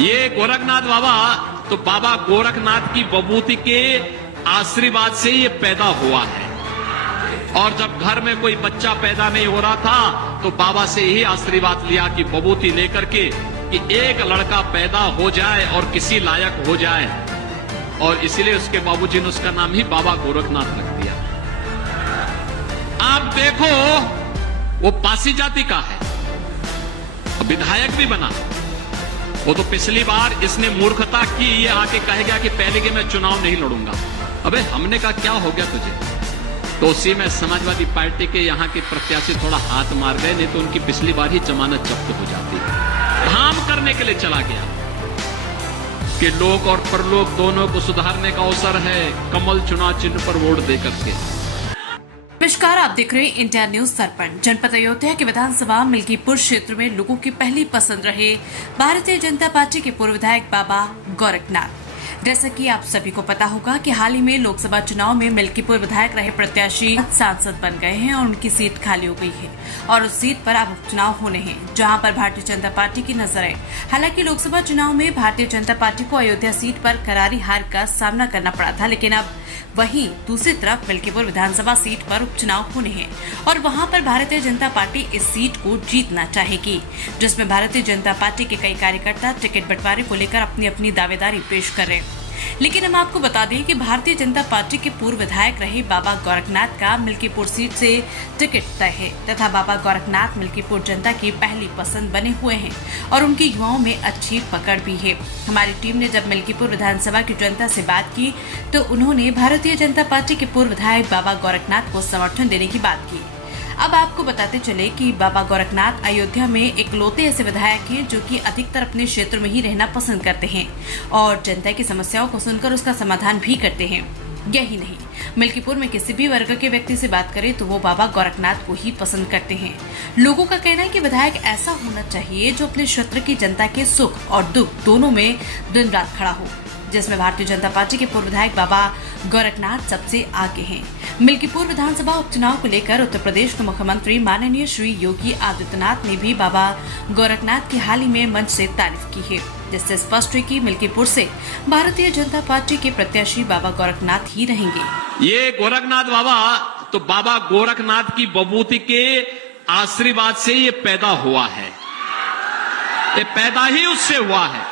ये गोरखनाथ बाबा तो बाबा गोरखनाथ की बबूती के आशीर्वाद से ये पैदा हुआ है। और जब घर में कोई बच्चा पैदा नहीं हो रहा था तो बाबा से यही आशीर्वाद लिया कि बबूती लेकर के कि एक लड़का पैदा हो जाए और किसी लायक हो जाए, और इसीलिए उसके बाबूजी ने उसका नाम ही बाबा गोरखनाथ रख दिया। आप देखो वो पासी जाति का है, विधायक भी बना। वो तो पिछली बार इसने मूर्खता की, ये आके कहेगा कि पहले के मैं चुनाव नहीं लड़ूंगा। अबे हमने कहा क्या हो गया तुझे? तो उसी में समाजवादी पार्टी के यहां के प्रत्याशी थोड़ा हाथ मार गए, नहीं तो उनकी पिछली बार ही जमानत जब्त हो जाती। धाम करने के लिए चला गया कि लोक और परलोक दोनों को सुधारने का अवसर है, कमल चुनाव चिन्ह पर वोट दे करके। नमस्कार, आप देख रहे हैं इंडिया न्यूज दर्पण। जनपद अयोध्या के विधानसभा मिल्कीपुर क्षेत्र में लोगों की पहली पसंद रहे भारतीय जनता पार्टी के पूर्व विधायक बाबा गोरखनाथ। जैसा कि आप सभी को पता होगा कि हाल ही में लोकसभा चुनाव में मिल्कीपुर विधायक रहे प्रत्याशी सांसद बन गए हैं और उनकी सीट खाली हो गई है और उस सीट पर अब उपचुनाव होने हैं, जहां पर भारतीय जनता पार्टी की नजर है। हालांकि लोकसभा चुनाव में भारतीय जनता पार्टी को अयोध्या सीट पर करारी हार का सामना करना पड़ा था, लेकिन अब वहीं दूसरी तरफ मिल्कीपुर विधानसभा सीट पर उपचुनाव होने हैं और वहां पर भारतीय जनता पार्टी इस सीट को जीतना चाहेगी, जिसमें भारतीय जनता पार्टी के कई कार्यकर्ता टिकट बंटवारे को लेकर अपनी अपनी दावेदारी पेश कर रहे हैं। लेकिन हम आपको बता दें कि भारतीय जनता पार्टी के पूर्व विधायक रहे बाबा गोरखनाथ का मिल्कीपुर सीट से टिकट तय है तथा बाबा गोरखनाथ मिल्कीपुर जनता की पहली पसंद बने हुए हैं और उनके युवाओं में अच्छी पकड़ भी है। हमारी टीम ने जब मिल्कीपुर विधानसभा की जनता से बात की तो उन्होंने भारतीय जनता पार्टी के पूर्व विधायक बाबा गोरखनाथ को समर्थन देने की बात की। अब आपको बताते चले कि बाबा गोरखनाथ अयोध्या में इकलौते ऐसे विधायक हैं जो कि अधिकतर अपने क्षेत्र में ही रहना पसंद करते हैं और जनता की समस्याओं को सुनकर उसका समाधान भी करते हैं। यही नहीं, मिल्कीपुर में किसी भी वर्ग के व्यक्ति से बात करें तो वो बाबा गोरखनाथ को ही पसंद करते हैं। लोगों का कहना है कि विधायक ऐसा होना चाहिए जो अपने क्षेत्र की जनता के सुख और दुख दोनों में दिन रात खड़ा हो, जिसमें भारतीय जनता पार्टी के पूर्व विधायक बाबा गोरखनाथ सबसे आगे हैं। मिल्कीपुर विधानसभा उपचुनाव को लेकर उत्तर प्रदेश के मुख्यमंत्री माननीय श्री योगी आदित्यनाथ ने भी बाबा गोरखनाथ की हाल ही में मंच से तारीफ की है, जिससे स्पष्ट है कि मिल्कीपुर से भारतीय जनता पार्टी के प्रत्याशी बाबा गोरखनाथ ही रहेंगे। ये गोरखनाथ बाबा तो बाबा गोरखनाथ की बबूती के आशीर्वाद से ये पैदा हुआ है, ये पैदा ही उससे हुआ है।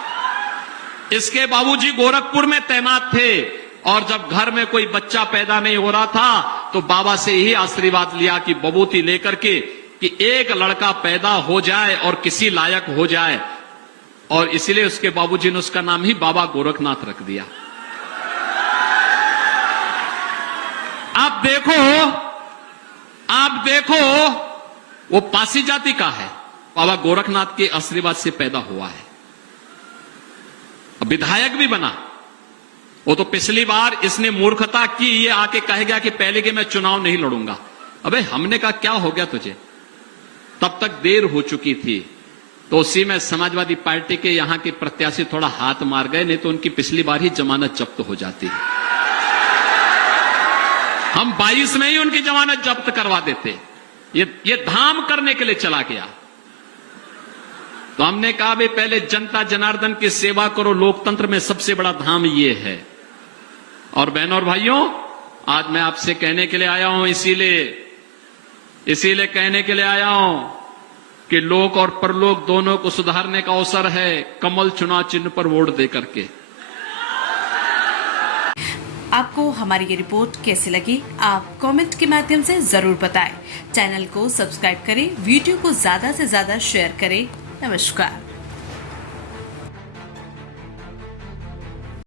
इसके बाबूजी गोरखपुर में तैनात थे और जब घर में कोई बच्चा पैदा नहीं हो रहा था तो बाबा से यही आशीर्वाद लिया कि बबूती लेकर के कि एक लड़का पैदा हो जाए और किसी लायक हो जाए, और इसीलिए उसके बाबूजी ने उसका नाम ही बाबा गोरखनाथ रख दिया। आप देखो वो पासी जाति का है, बाबा गोरखनाथ के आशीर्वाद से पैदा हुआ है, विधायक भी बना। वो तो पिछली बार इसने मूर्खता की, ये आके कहेगा कि पहले के मैं चुनाव नहीं लड़ूंगा। अबे हमने कहा क्या हो गया तुझे? तब तक देर हो चुकी थी। तो उसी में समाजवादी पार्टी के यहां के प्रत्याशी थोड़ा हाथ मार गए, नहीं तो उनकी पिछली बार ही जमानत जब्त हो जाती। हम 22 में ही उनकी जमानत जब्त करवा देते। ये धाम करने के लिए चला गया। तो हमने कहा भाई पहले जनता जनार्दन की सेवा करो, लोकतंत्र में सबसे बड़ा धाम ये है। और बहनों और भाइयों, आज मैं आपसे कहने के लिए आया हूं, इसीलिए कहने के लिए आया हूं कि लोक और परलोक दोनों को सुधारने का अवसर है, कमल चुनाव चिन्ह पर वोट दे करके। आपको हमारी ये रिपोर्ट कैसी लगी, आप कमेंट के माध्यम से जरूर बताएं। चैनल को सब्सक्राइब करें, वीडियो को ज्यादा से ज्यादा शेयर करें। नमस्कार।